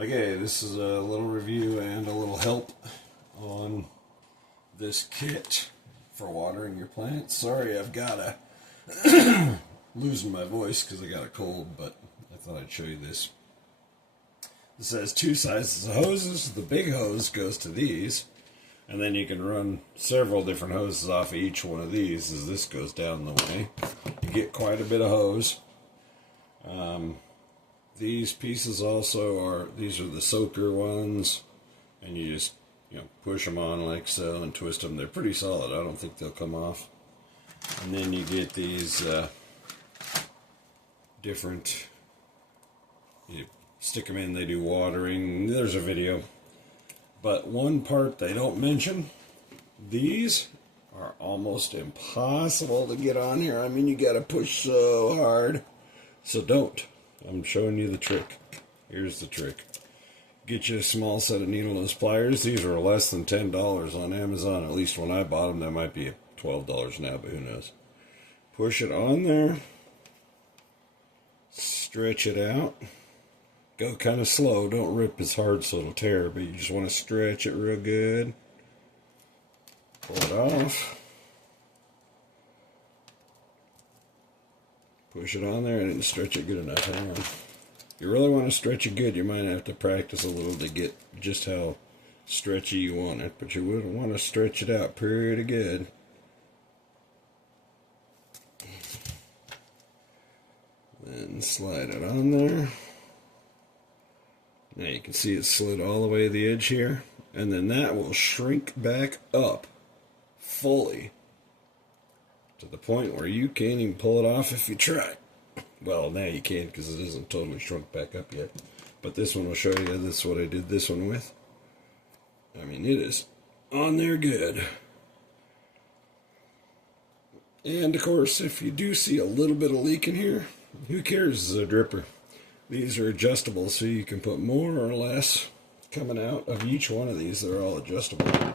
Okay, this is a little review and a little help on this kit for watering your plants. Sorry, I've got a losing my voice because I got a cold, but I thought I'd show you this. This has two sizes of hoses. The big hose goes to these, and then you can run several different hoses off of each one of these as this goes down the way. You get quite a bit of hose. These pieces also are, these are the soaker ones, and you just, push them on like so and twist them. They're pretty solid. I don't think they'll come off. And then you get these different, you stick them in, they do watering. There's a video. But one part they don't mention, these are almost impossible to get on here. I mean, you got to push so hard. So don't. I'm showing you the trick. Here's the trick. Get you a small set of needle nose pliers. These are less than $10 on Amazon. At least when I bought them, that might be $12 now, but who knows. Push it on there. Stretch it out. Go kind of slow. Don't rip as hard so it'll tear, but you just want to stretch it real good. Pull it off. Push it on there and didn't stretch it good enough. Hang on. You really want to stretch it good. You might have to practice a little to get just how stretchy you want it, but you would want to stretch it out pretty good. Then slide it on there. Now you can see it slid all the way to the edge here, and then that will shrink back up fully to the point where you can't even pull it off if you try. Well, now you can't because it isn't totally shrunk back up yet. But this one will show you. This is what I did this one with. I mean, it is on there good. And of course, if you do see a little bit of leak in here, who cares? This is a dripper. These are adjustable, so you can put more or less coming out of each one of these. They're all adjustable.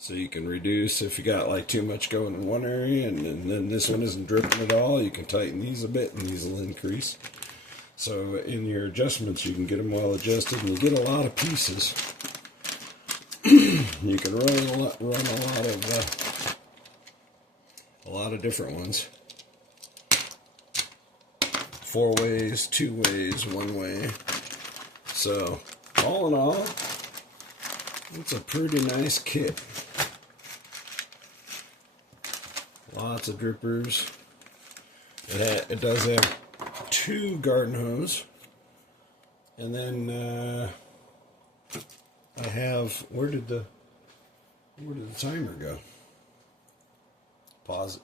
So you can reduce if you got like too much going in one area and then this one isn't dripping at all. You can tighten these a bit and these will increase. So in your adjustments you can get them well adjusted and you get a lot of pieces. You can run a lot of different ones. 4 ways, 2 ways, 1 way. So all in all, it's a pretty nice kit. Lots of drippers. It does have 2 garden hose. And then I have, where did the timer go? Pause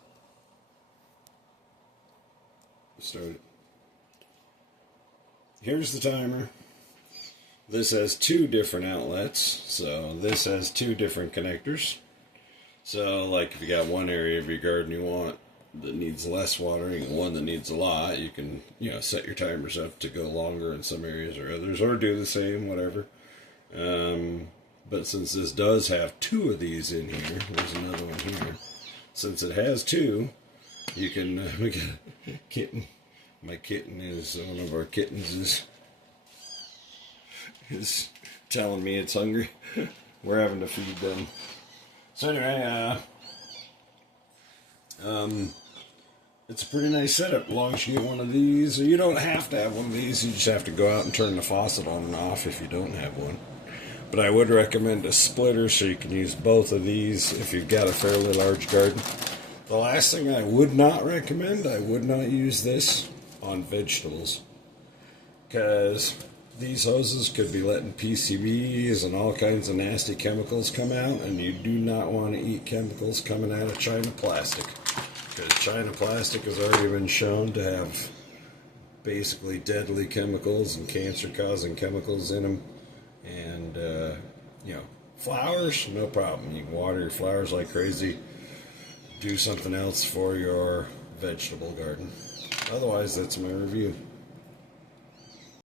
it. Start it. Here's the timer. This has 2 different outlets, so this has 2 different connectors. So, like if you got one area of your garden you want that needs less watering and one that needs a lot, you can, set your timers up to go longer in some areas or others, or do the same, whatever. But since this does have 2 of these in here, there's another one here. Since it has 2, you can, we got a kitten. My kitten is, one of our kittens is telling me it's hungry. We're having to feed them. So anyway, it's a pretty nice setup as long as you get one of these. You don't have to have one of these, you just have to go out and turn the faucet on and off if you don't have one. But I would recommend a splitter so you can use both of these if you've got a fairly large garden. The last thing I would not recommend, I would not use this on vegetables, because these hoses could be letting PCBs and all kinds of nasty chemicals come out, and you do not want to eat chemicals coming out of China plastic, because China plastic has already been shown to have basically deadly chemicals and cancer-causing chemicals in them. And flowers, no problem. You can water your flowers like crazy. Do something else for your vegetable garden. Otherwise, that's my review.